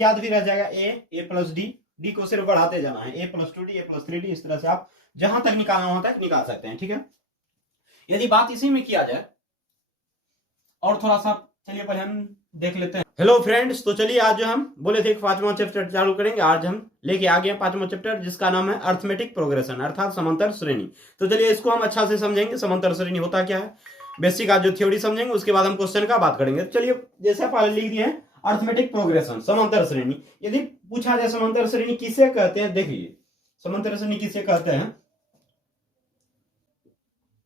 याद भी रह जाएगा ए प्लस डी को सिर्फ बढ़ाते जाना है, A plus 2D, A plus 3D, इस तरह से आप जहां तक निकालना होता है निकाल सकते हैं। ठीक है, यदि बात इसी में किया जाए और थोड़ा सा, चलिए पहले हम देख लेते हैं। हेलो फ्रेंड्स, तो चलिए आज जो हम बोले थे 5वां चैप्टर चालू करेंगे, आज हम लेके आ गए 5वां चैप्टर जिसका नाम है अर्थमेटिक प्रोग्रेशन अर्थात समांतर श्रेणी। तो चलिए इसको हम अच्छा से समझेंगे, समांतर श्रेणी होता क्या है, बेसिक आज जो थ्योरी समझेंगे, उसके बाद हम क्वेश्चन का बात करेंगे। चलिए जैसे पहले लिख दिए हैं अर्थमेटिक प्रोग्रेशन समांतर श्रेणी। यदि पूछा जाए समांतर श्रेणी किसे कहते हैं, देखिए समांतर श्रेणी किसे कहते हैं,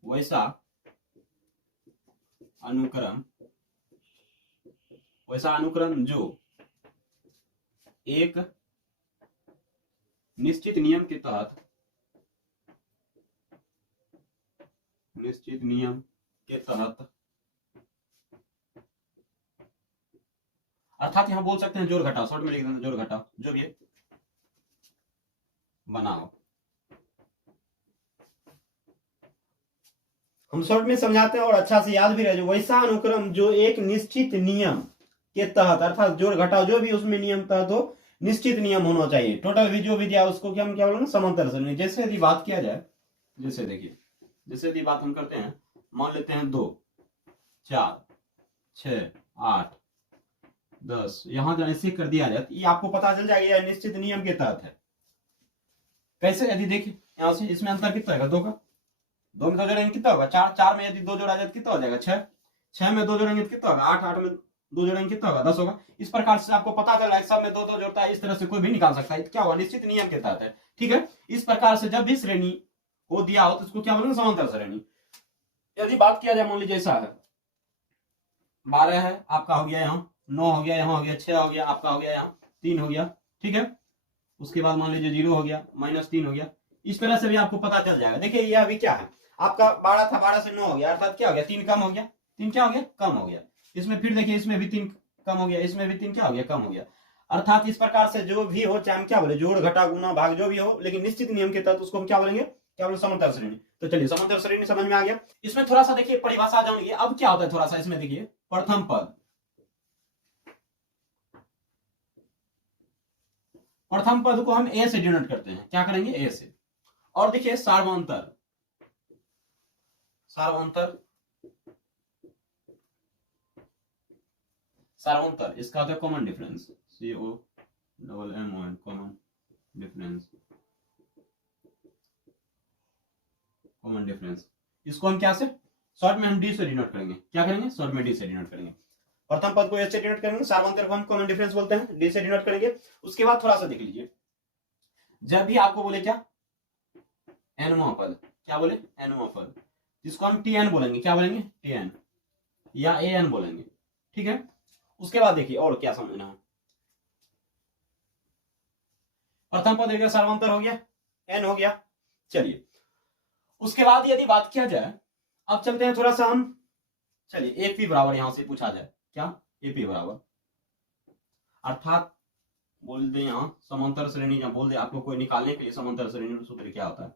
वैसा अनुक्रम जो एक निश्चित नियम के तहत अर्थात यहां बोल सकते हैं जोड़ घटाव, शॉर्ट में लिख देते हैं जोड़ घटाव, जो भी बनाओ। हम शॉर्ट में समझाते हैं और अच्छा से याद भी रहे, वैसा अनुक्रम जो एक निश्चित नियम के तहत, अर्थात जोड़ घटाव जो भी उसमें नियम तहत हो, निश्चित नियम होना चाहिए, टोटल भी जो भी दिया उसको क्या हम क्या बोलेंगे समांतर श्रेणी। जैसे यदि बात किया जाए, जैसे देखिए, जैसे यदि बात हम करते हैं, मान लेते हैं 2 4 6 8 10, यहां जब ऐसे कर दिया जाए तो ये आपको पता चल जाएगा यह निश्चित नियम के तहत है। कैसे, यदि देखिए यहां से इसमें अंतर कितना है, 2 का, 2 में 2 जोड़ेंगे कितना होगा 4, 4 में यदि 2 जोड़ा जाए कितना हो जाएगा 6, 6 में 2 जोड़ेंगे कितना होगा 8, 8 में 2 जोड़ेंगे कितना होगा 10 होगा। इस प्रकार से आपको पता चल रहा है सब में 2 2 जोड़ता है, इस तरह से कोई भी निकाल सकता है, क्या हुआ निश्चित नियम के तहत है। ठीक है, इस प्रकार से जब भी श्रेणी को दिया हो तो इसको क्या बोलेंगे समांतर श्रेणी। यदि बात किया जाए, मान लीजिए ऐसा है 12 है आपका, हो गया यहाँ 9 हो गया, यहाँ हो गया 6 हो गया आपका, हो गया यहाँ 3 हो गया। ठीक है, उसके बाद मान लीजिए 0 हो गया, -3 हो गया, इस तरह से भी आपको पता चल जाएगा। देखिए ये अभी क्या है, आपका 12 था, 12 से 9 हो गया, अर्थात क्या हो गया 3 कम हो गया, 3 क्या हो गया कम हो गया। इसमें फिर देखिए इसमें भी 3 कम हो गया, इसमें भी 3 क्या हो गया कम हो गया। अर्थात इस प्रकार से जो भी हो, चाहे हम क्या बोले जोड़ घटा गुना भाग जो भी हो, लेकिन निश्चित नियम के तहत उसको हम क्या बोलेंगे, क्या बोले समांतर श्रेणी। तो चलिए समांतर श्रेणी समझ में आ गया। इसमें थोड़ा सा देखिए परिभाषा जानिए, अब क्या होता है थोड़ा सा इसमें देखिए, प्रथम पद को हम ए से डिनोट करते हैं, क्या करेंगे ए से। और देखिए सार्वंतर इसका होता है common difference, COMMON common difference. इसको हम क्या से, शॉर्ट में हम डी से डिनोट करेंगे, क्या करेंगे शॉर्ट में डी से डिनोट करेंगे। प्रथम पद को ए से डिनोट करेंगे, सार्वंतर को हम कॉमन डिफरेंस बोलते हैं, डी से डिनोट करेंगे। उसके बाद थोड़ा सा देख लीजिए, जब भी आपको बोले क्या एनवां पद, क्या बोले एनवां पद, जिसको हम TN बोलेंगे, क्या बोलेंगे TN या AN बोलेंगे। ठीक है, उसके बाद देखिए और क्या समझना है, प्रथम पद हो गया, सार्वंतर हो गया, N हो गया। चलिए उसके बाद यदि बात किया जाए, अब चलते हैं थोड़ा सा हम, चलिए AP बराबर यहां से पूछा जाए, क्या AP बराबर, अर्थात बोल दे यहां समांतर श्रेणी, जहां बोल दे आपको कोई निकालने के लिए समांतर श्रेणी सूत्र क्या होता है,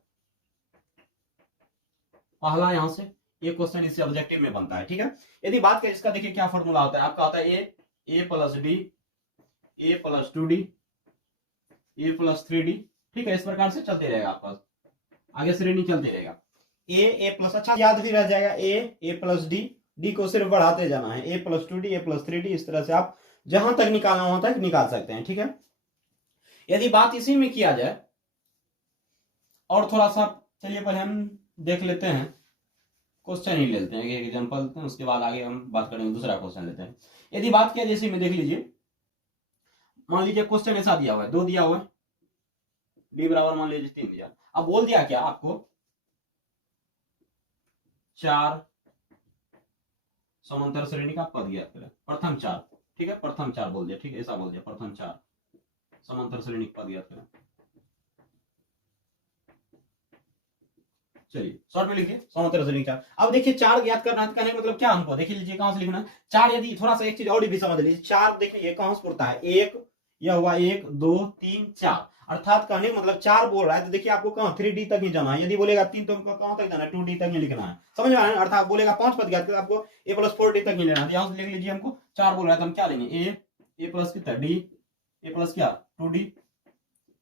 पहला यहां से एक क्वेश्चन इससे ऑब्जेक्टिव में बनता है। ठीक है, यदि बात करें इसका, देखिए क्या फॉर्मूला होता है आपका, होता है A plus D, A plus 2D, A plus 3D। ठीक है, इस प्रकार से चलते रहेगा आपका, आगे श्रेणी चलते रहेगा, ए प्लस, अच्छा याद भी रह जाएगा, ए प्लस डी को सिर्फ बढ़ाते जाना है, A plus 2D, A plus 3D, इस तरह से आप जहां तक निकालना होता है निकाल सकते हैं। ठीक है, यदि बात इसी में किया जाए और थोड़ा सा, चलिए पहले हम देख लेते हैं, क्वेश्चन ही लेते हैं, एक एग्जांपल लेते हैं, उसके बाद आगे हम बात करेंगे, दूसरा क्वेश्चन लेते हैं। यदि बात किया जैसे में देख लीजिए, मान लीजिए क्वेश्चन ऐसा दिया हुआ है, 2 दिया हुआ है, डी बराबर मान लीजिए 3 दिया, अब बोल दिया क्या आपको 4 समांतर श्रेणी का पद ज्ञात करें, प्रथम 4। ठीक है, प्रथम 4 बोल दिया, ठीक है ऐसा बोल दिया, प्रथम 4 समांतर श्रेणी का पद ज्ञात करें। चलिए शॉर्ट में लिखिए समांतर श्रेणी 4। अब देखिए 4 ज्ञात करना है, कहने का मतलब क्या हमको, देखिए लीजिए कहां से लिखना है 4। यदि थोड़ा सा एक चीज और भी समझ लीजिए, 4 देखिए कहां से पड़ता है, 1 यह हुआ 1 2 3 4, अर्थात कहने का मतलब 4 बोल रहा है, तो देखिए आपको कहां 3D तक ही जाना है, यदि बोलेगा 3 तो हमको कहां तक जाना है 2D तक ही लिखना है, समझ में आ रहा है। अर्थात बोलेगा 5 पद ज्ञात कर, आपको A + 4D तक ही लेना है, यहां से लिख लीजिए, हमको 4 बोल रहा है तो हम क्या लेंगे ए प्लस कितना D, ए प्लस क्या 2d,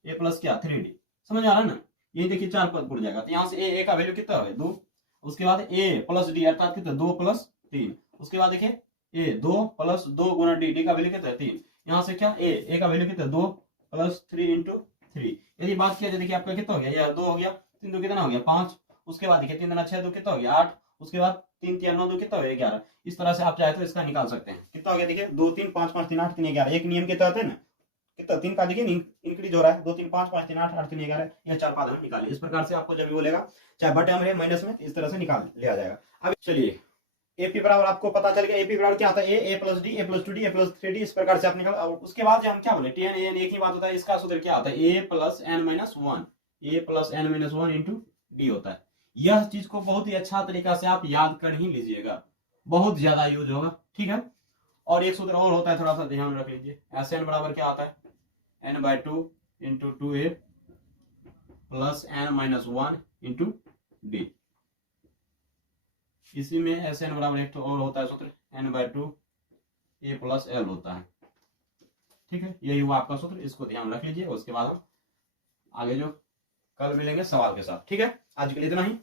ए प्लस क्या 3d। समझ आ रहा है ना। यही देखिए 4 पद पुर जाएगा, तो यहाँ से ए का वैल्यू कितना है 2, उसके बाद ए प्लस डी अर्थात कितना 2 प्लस 3, उसके बाद देखिए ए 2 प्लस 2 गुना डी, डी का वैल्यू कितना है 3, यहाँ से क्या ए का वैल्यू कितना 2 प्लस 3 इंटू 3। यदि बात किया जाए देखिए आपका कितना हो गया, यह 2 हो गया, 3 2 कितना हो गया 5, उसके बाद देखिए 3 दूना 6 2 कितना हो गया 8, उसके बाद 3 3 9 2 कितना हो गया 11। इस तरह से आप चाहे तो इसका निकाल सकते हैं। कितना हो गया देखिए 2 3 5 5 3 8 3 11। एक नियम के तहत है ना, कितना 3 का देखिए इंक्रीज हो रहा है, 2 3 5 5 3 8 8 3 11, यह 4 पाद हम निकाले। इस प्रकार से आपको जब भी बोलेगा चाहे बटे में माइनस में, इस तरह से निकाल लिया जाएगा। अब चलिए एपी बराबर आपको पता चल गया, एपी बराबर क्या आता है A plus D, A plus 2d, A plus 3d। इस प्रकार से आप निकाल। उसके बाद हम क्या बोले टेन एन एक ही बात होता है, इसका सूत्र क्या आता है A plus N minus 1, A plus N minus 1 into D होता है। यह चीज को बहुत ही अच्छा तरीका से आप याद कर ही लीजिएगा, बहुत ज्यादा यूज होगा, ठीक है। और एक सूत्र और होता है, थोड़ा सा ध्यान रख लीजिए, एस एन बराबर क्या आता है n/2 into 2a plus N minus 1 into d. इसी में एस एन बराबर एक तो और होता है सूत्र n/2 a प्लस एल होता है, ठीक है। यही हुआ आपका सूत्र, इसको ध्यान रख लीजिए। उसके बाद हम आगे जो कल मिलेंगे सवाल के साथ, ठीक है। आज के लिए इतना ही।